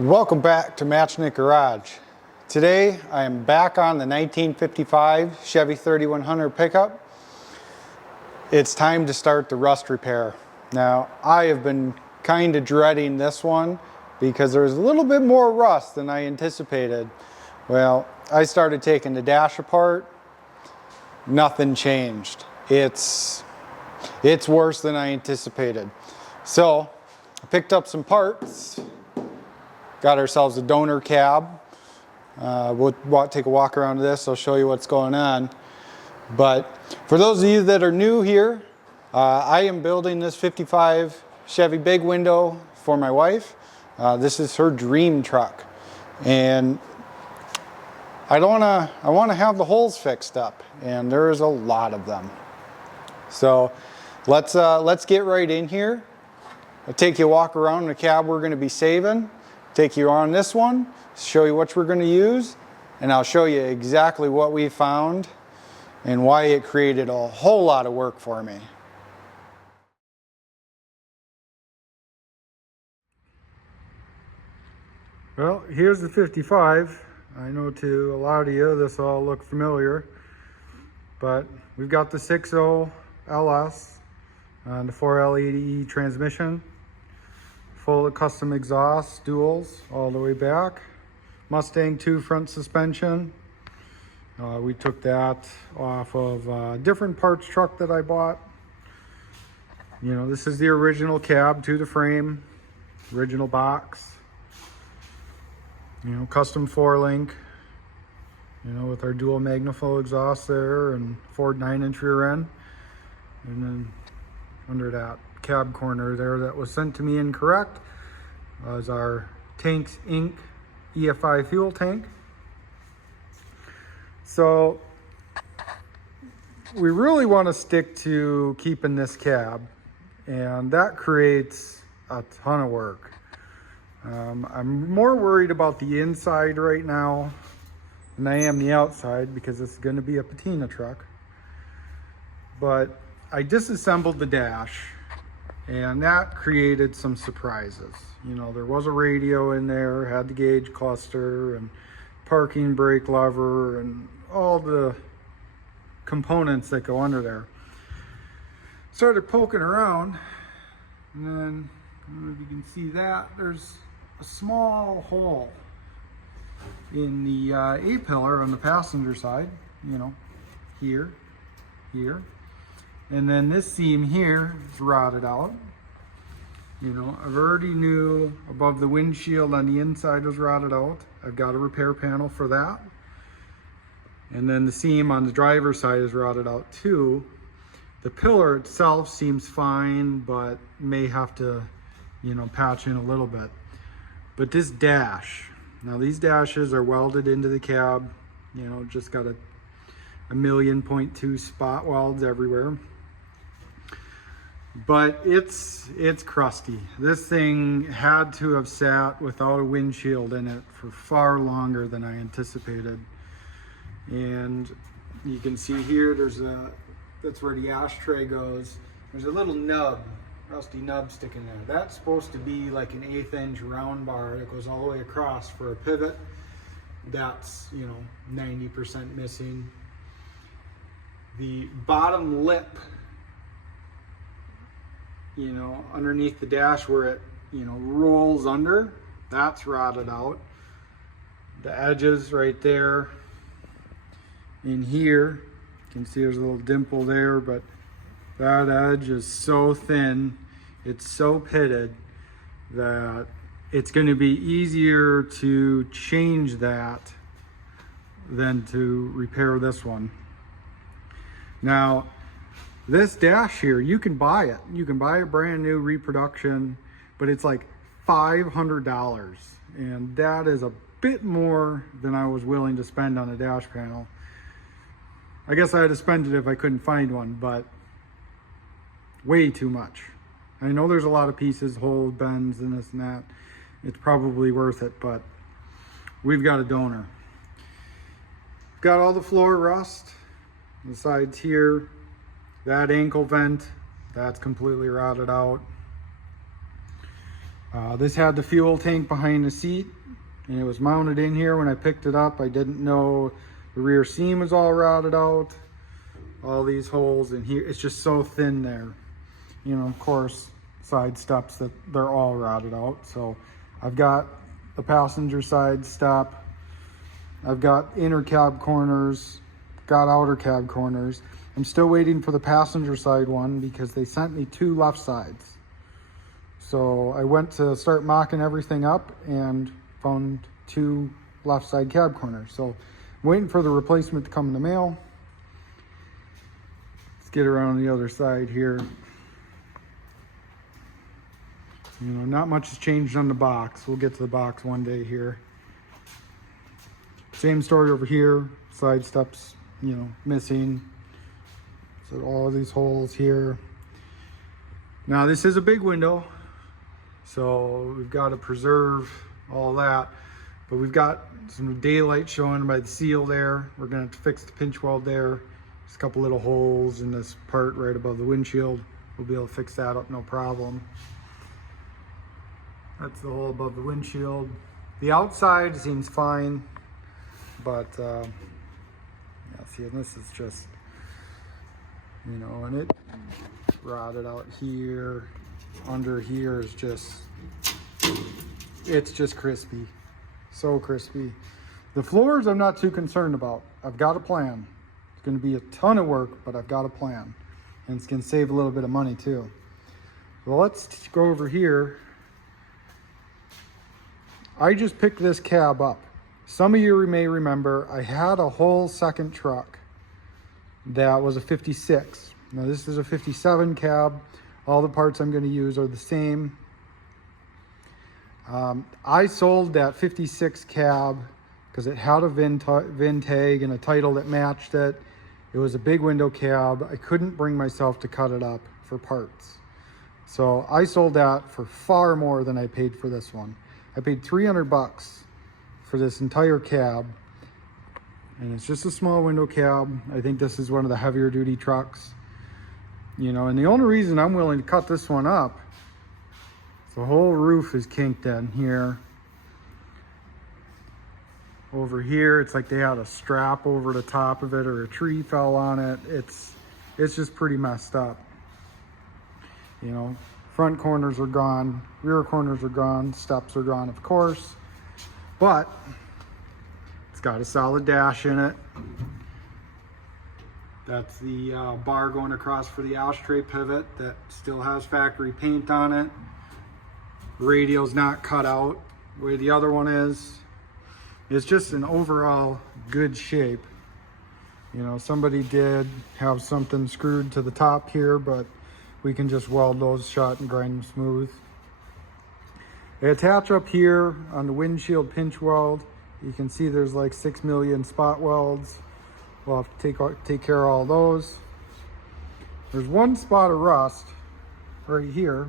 Welcome back to Matchnik Garage. Today I am back on the 1955 Chevy 3100 pickup. It's time to start the rust repair. Now I have been kind of dreading this one because there's a little bit more rust than I anticipated. Well, I started taking the dash apart. Nothing changed. It's worse than I anticipated. So I picked up some parts. Got ourselves a donor cab. We'll take a walk around this. I'll show you what's going on. But for those of you that are new here, I am building this 55 Chevy big window for my wife. This is her dream truck. And I want to have the holes fixed up, and there's a lot of them. So let's get right in here. I'll take you a walk around the cab we're going to be saving. Take you on this one, show you what we're going to use, and I'll show you exactly what we found and why it created a whole lot of work for me. Well, here's the 55. I know to a lot of you this all look familiar, but we've got the 6.0 LS and the 4L80E transmission. Full of custom exhaust, duals all the way back. Mustang 2 front suspension. We took that off of a different parts truck that I bought. You know, this is the original cab to the frame, original box. You know, custom 4-link. You know, with our dual magnaflow exhaust there and Ford 9-inch rear end. And then under that cab corner there that was sent to me incorrect was our Tanks Inc. EFI fuel tank. So we really want to stick to keeping this cab, and that creates a ton of work. I'm more worried about the inside right now than I am the outside because it's going to be a patina truck. But I disassembled the dash, and that created some surprises. You know, there was a radio in there, had the gauge cluster and parking brake lever and all the components that go under there. Started poking around, and then, I don't know if you can see that, there's a small hole in the A-pillar on the passenger side, you know, here. And then this seam here is rotted out. You know, I've already knew above the windshield on the inside was rotted out. I've got a repair panel for that. And then the seam on the driver's side is rotted out too. The pillar itself seems fine, but may have to, you know, patch in a little bit. But this dash, now these dashes are welded into the cab, you know, just got a 1.2 spot welds everywhere. But it's crusty. This thing had to have sat without a windshield in it for far longer than I anticipated. And you can see here, that's where the ashtray goes. There's a little nub, rusty nub sticking there. That's supposed to be like an 1/8 inch round bar that goes all the way across for a pivot. That's, you know, 90% missing. The bottom lip, you know, underneath the dash where it, you know, rolls under, that's rotted out. The edges right there in here, you can see there's a little dimple there, but that edge is so thin, it's so pitted that it's going to be easier to change that than to repair this one. Now, this dash here, you can buy it. You can buy a brand new reproduction, but it's like $500. And that is a bit more than I was willing to spend on a dash panel. I guess I had to spend it if I couldn't find one, but way too much. I know there's a lot of pieces, holes, bends, and this and that. It's probably worth it, but we've got a donor. Got all the floor rust. The sides here. That ankle vent, that's completely rotted out. This had the fuel tank behind the seat, and it was mounted in here. When I picked it up, I didn't know the rear seam was all rotted out. All these holes in here, it's just so thin there. You know, of course, side steps, that they're all rotted out. So I've got the passenger side step, I've got inner cab corners, got outer cab corners. I'm still waiting for the passenger side one because they sent me 2 left sides. So I went to start mocking everything up and found 2 left side cab corners. So I'm waiting for the replacement to come in the mail. Let's get around the other side here. You know, not much has changed on the box. We'll get to the box one day here. Same story over here. Side steps, you know, missing. So all these holes here. Now this is a big window, so we've got to preserve all that. But we've got some daylight showing by the seal there. We're gonna have to fix the pinch weld there. There's a couple little holes in this part right above the windshield. We'll be able to fix that up, no problem. That's the hole above the windshield. The outside seems fine, but yeah, see, and this is just, you know, and it rotted out here. Under here is just, it's just crispy, so crispy. The floors I'm not too concerned about. I've got a plan. It's going to be a ton of work, but I've got a plan, and it's going to save a little bit of money too. Well, let's go over here. I just picked this cab up. Some of you may remember I had a whole second truck that was a 56. Now this is a 57 cab. All the parts I'm going to use are the same. I sold that 56 cab because it had a VIN tag and a title that matched it. It was a big window cab. I couldn't bring myself to cut it up for parts. So I sold that for far more than I paid for this one. I paid 300 bucks for this entire cab, and it's just a small window cab. I think this is one of the heavier duty trucks, you know, and the only reason I'm willing to cut this one up, the whole roof is kinked in here. Over here, it's like they had a strap over the top of it, or a tree fell on it. It's just pretty messed up, you know. Front corners are gone, rear corners are gone, steps are gone, of course, but it's got a solid dash in it. That's the bar going across for the ashtray pivot that still has factory paint on it. Radio's not cut out the way the other one is. It's just an overall good shape. You know, somebody did have something screwed to the top here, but we can just weld those shut and grind them smooth. They attach up here on the windshield pinch weld. You can see there's like 6 million spot welds. We'll have to take care of all those. There's one spot of rust right here,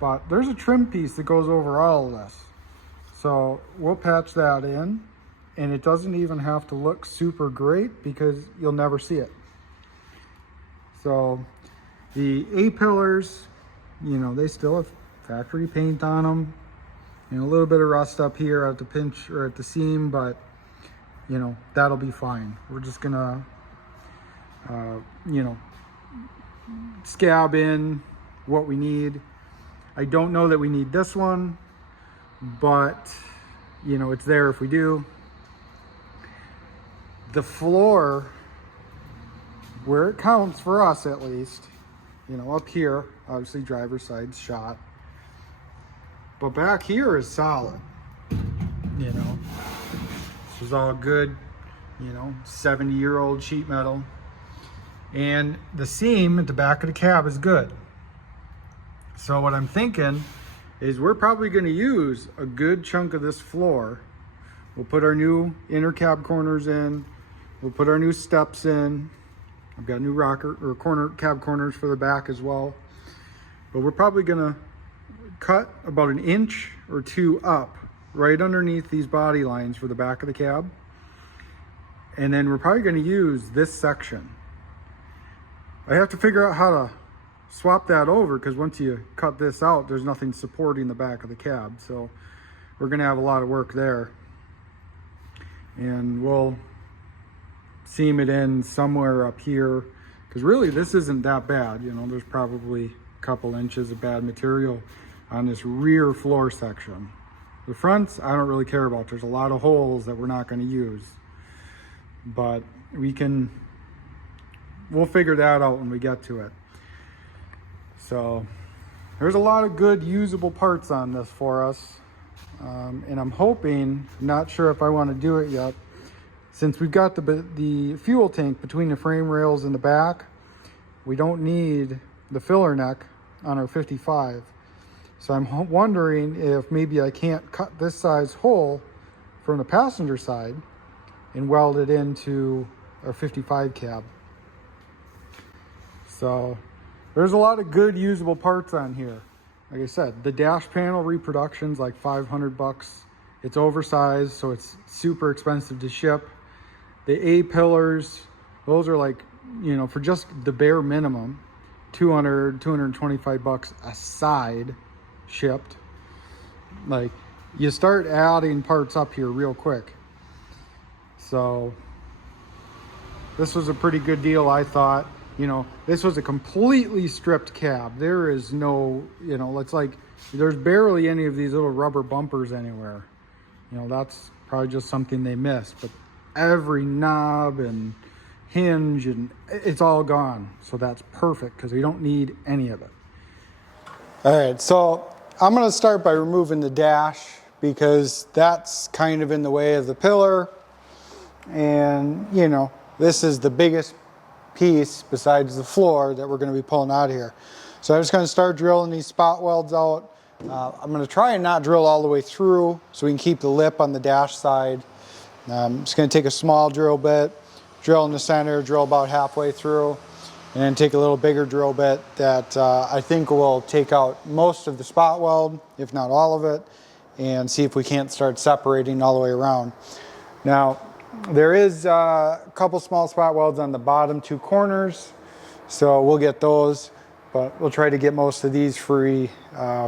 but there's a trim piece that goes over all of this. So we'll patch that in, and it doesn't even have to look super great because you'll never see it. So the A-pillars, you know, they still have factory paint on them. You know, a little bit of rust up here at the pinch or at the seam, but you know, that'll be fine. We're just gonna, you know, scab in what we need. I don't know that we need this one, but you know, it's there if we do. The floor, where it counts for us at least, you know, up here, obviously driver's side's shot, but back here is solid. You know, this is all good, you know, 70-year-old sheet metal. And the seam at the back of the cab is good. So what I'm thinking is we're probably going to use a good chunk of this floor. We'll put our new inner cab corners in. We'll put our new steps in. I've got new rocker or cab corners for the back as well. But we're probably going to cut about 1 inch or 2 up right underneath these body lines for the back of the cab. And then we're probably going to use this section. I have to figure out how to swap that over, because once you cut this out, there's nothing supporting the back of the cab. So we're gonna have a lot of work there. And we'll seam it in somewhere up here, because really this isn't that bad. You know, there's probably a couple inches of bad material on this rear floor section. The fronts, I don't really care about. There's a lot of holes that we're not going to use, but we'll figure that out when we get to it. So there's a lot of good usable parts on this for us. And I'm hoping, not sure if I want to do it yet, since we've got the fuel tank between the frame rails and the back, we don't need the filler neck on our 55. So I'm wondering if maybe I can't cut this size hole from the passenger side and weld it into our 55 cab. So there's a lot of good usable parts on here. Like I said, the dash panel reproduction's like $500. It's oversized, so it's super expensive to ship. The A-pillars, those are like, you know, for just the bare minimum, $225 a side shipped. Like, you start adding parts up here real quick. So this was a pretty good deal, I thought. You know, this was a completely stripped cab. There is no, you know, it's like there's barely any of these little rubber bumpers anywhere. You know, that's probably just something they missed, but every knob and hinge, and it's all gone. So that's perfect, because we don't need any of it. All right, so I'm going to start by removing the dash, because that's kind of in the way of the pillar. And, you know, this is the biggest piece besides the floor that we're going to be pulling out of here. So I'm just going to start drilling these spot welds out. I'm going to try and not drill all the way through so we can keep the lip on the dash side. I'm just going to take a small drill bit, drill in the center, drill about halfway through, and then take a little bigger drill bit that I think will take out most of the spot weld, if not all of it, and see if we can't start separating all the way around. Now, there is a couple small spot welds on the bottom two corners, so we'll get those, but we'll try to get most of these free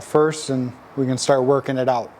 first, and we can start working it out.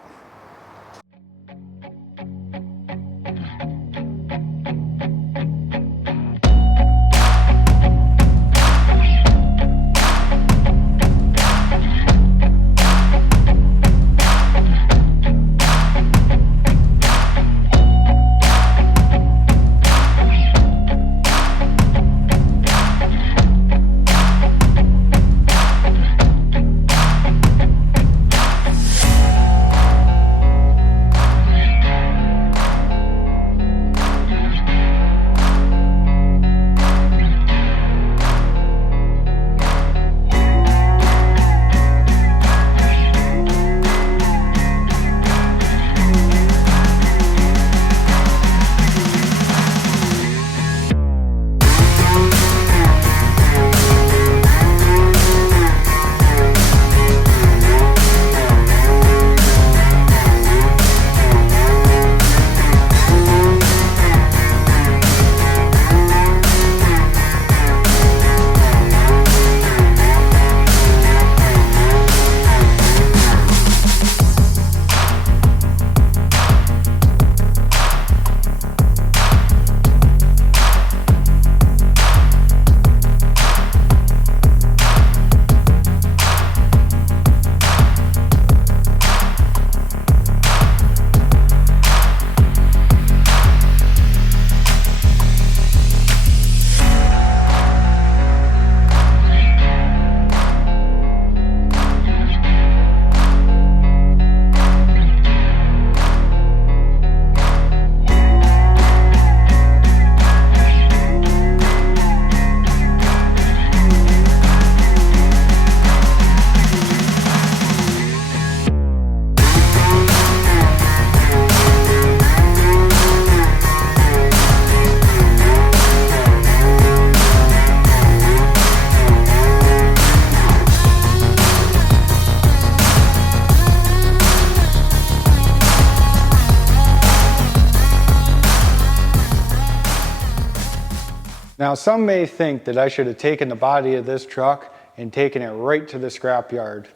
Now, some may think that I should have taken the body of this truck and taking it right to the scrap yard.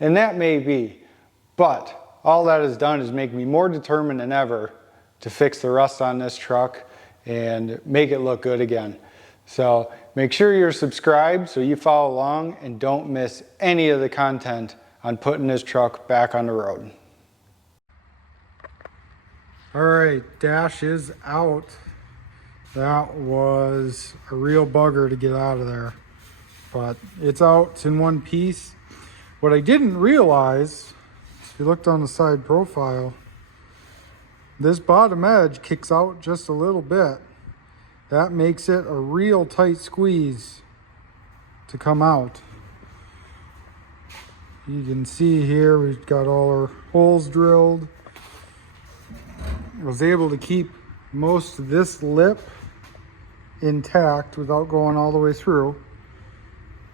And that may be, but all that has done is make me more determined than ever to fix the rust on this truck and make it look good again. So make sure you're subscribed so you follow along and don't miss any of the content on putting this truck back on the road. All right, dash is out. That was a real bugger to get out of there, but it's out, it's in one piece. What I didn't realize, if you looked on the side profile, this bottom edge kicks out just a little bit. That makes it a real tight squeeze to come out. You can see here we've got all our holes drilled. I was able to keep most of this lip intact without going all the way through.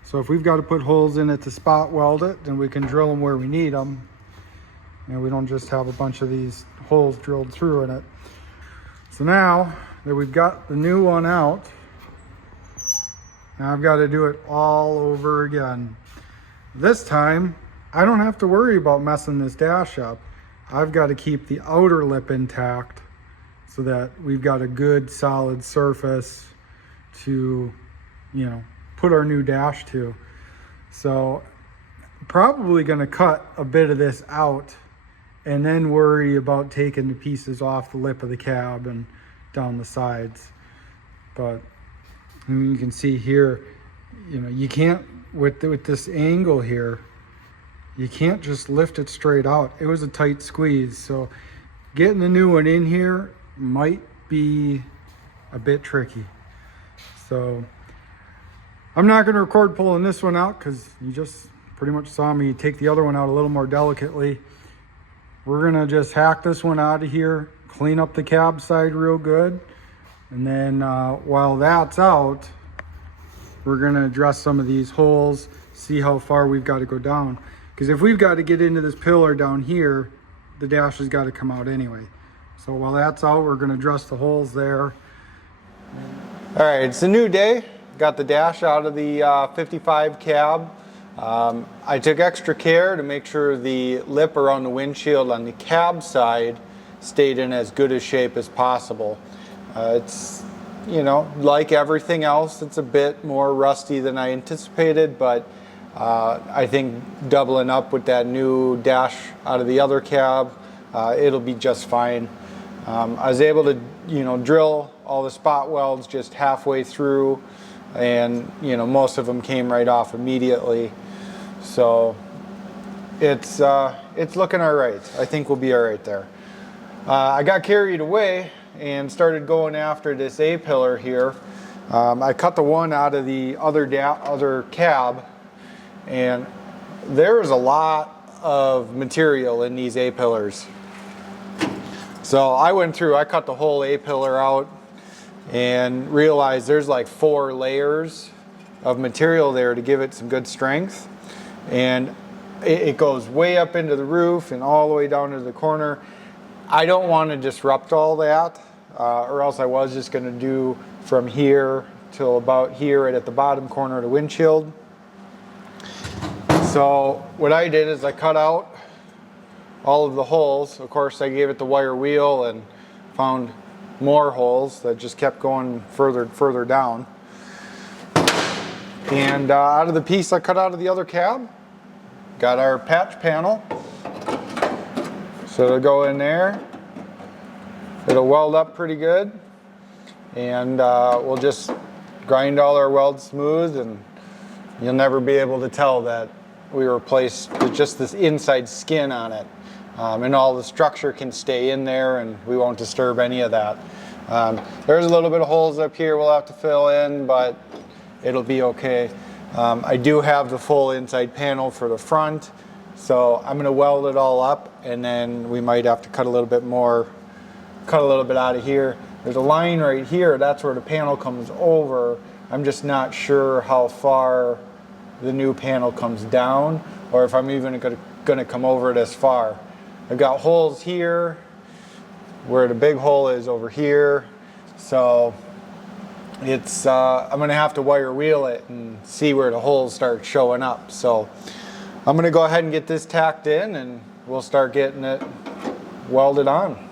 So if we've got to put holes in it to spot weld it, then we can drill them where we need them. And we don't just have a bunch of these holes drilled through in it. So now that we've got the new one out, now I've got to do it all over again. This time, I don't have to worry about messing this dash up. I've got to keep the outer lip intact so that we've got a good solid surface to, put our new dash to. So probably going to cut a bit of this out and then worry about taking the pieces off the lip of the cab and down the sides. But you can see here, you can't, with this angle here, you can't just lift it straight out. It was a tight squeeze, so getting a new one in here might be a bit tricky. So I'm not going to record pulling this one out because you just pretty much saw me take the other one out a little more delicately. We're going to just hack this one out of here, clean up the cab side real good, and then while that's out, we're going to address some of these holes, see how far we've got to go down. Because if we've got to get into this pillar down here, the dash has got to come out anyway. So while that's out, we're going to address the holes there. All right, it's a new day. Got the dash out of the 55 cab. I took extra care to make sure the lip around the windshield on the cab side stayed in as good a shape as possible. It's, like everything else, it's a bit more rusty than I anticipated, but I think doubling up with that new dash out of the other cab, it'll be just fine. I was able to, drill all the spot welds just halfway through, and most of them came right off immediately. So it's looking all right. I think we'll be all right there. I got carried away and started going after this A-pillar here. I cut the one out of the other cab, and there is a lot of material in these A-pillars. So I cut the whole A-pillar out and realized there's like 4 layers of material there to give it some good strength. And it goes way up into the roof and all the way down to the corner. I don't want to disrupt all that, or else I was just going to do from here till about here right at the bottom corner of the windshield. So what I did is I cut out all of the holes. Of course, I gave it the wire wheel and found more holes that just kept going further down. And out of the piece I cut out of the other cab, got our patch panel. So it'll go in there. It'll weld up pretty good. And we'll just grind all our welds smooth, and you'll never be able to tell that we replaced just this inside skin on it. And all the structure can stay in there, and we won't disturb any of that. There's a little bit of holes up here we'll have to fill in, but it'll be okay. I do have the full inside panel for the front, so I'm going to weld it all up, and then we might have to cut a little bit out of here. There's a line right here, that's where the panel comes over. I'm just not sure how far the new panel comes down, or if I'm even going to come over this far. I've got holes here, where the big hole is over here. So I'm gonna have to wire wheel it and see where the holes start showing up. So I'm gonna go ahead and get this tacked in and we'll start getting it welded on.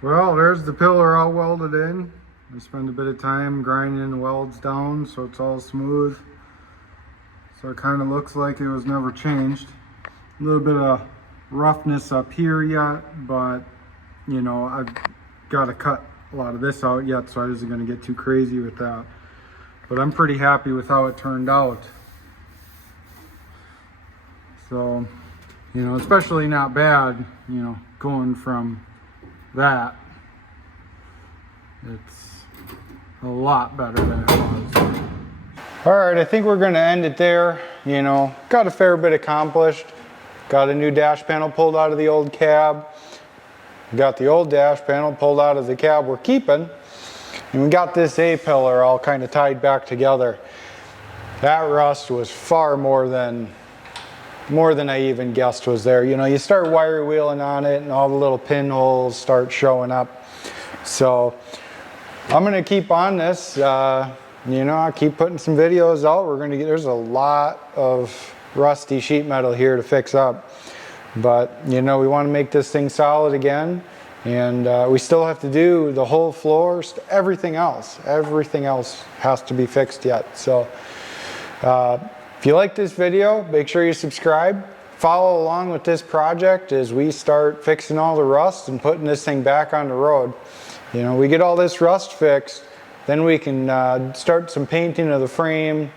Well, there's the pillar all welded in. I spent a bit of time grinding the welds down so it's all smooth. So it kind of looks like it was never changed. A little bit of roughness up here yet, but you know, I've got to cut a lot of this out yet, so I wasn't going to get too crazy with that. But I'm pretty happy with how it turned out. So, you know, especially not bad, you know, going from that, it's a lot better than it was. All right, I think we're going to end it there. You know, got a fair bit accomplished. Got a new dash panel pulled out of the old cab. Got the old dash panel pulled out of the cab we're keeping. And we got this A-pillar all kind of tied back together. That rust was far more than I even guessed was there. You know, you start wire wheeling on it and all the little pinholes start showing up. So I'm gonna keep on this. You know, I'll keep putting some videos out. There's a lot of rusty sheet metal here to fix up. But, you know, we want to make this thing solid again. And we still have to do the whole floors, everything else. Everything else has to be fixed yet. So if you like this video, make sure you subscribe. Follow along with this project as we start fixing all the rust and putting this thing back on the road. You know, we get all this rust fixed, then we can start some painting of the frame,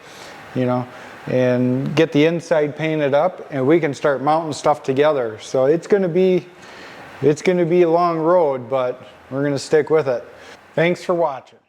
you know, and get the inside painted up, and we can start mounting stuff together. So it's going to be a long road, but we're going to stick with it. Thanks for watching.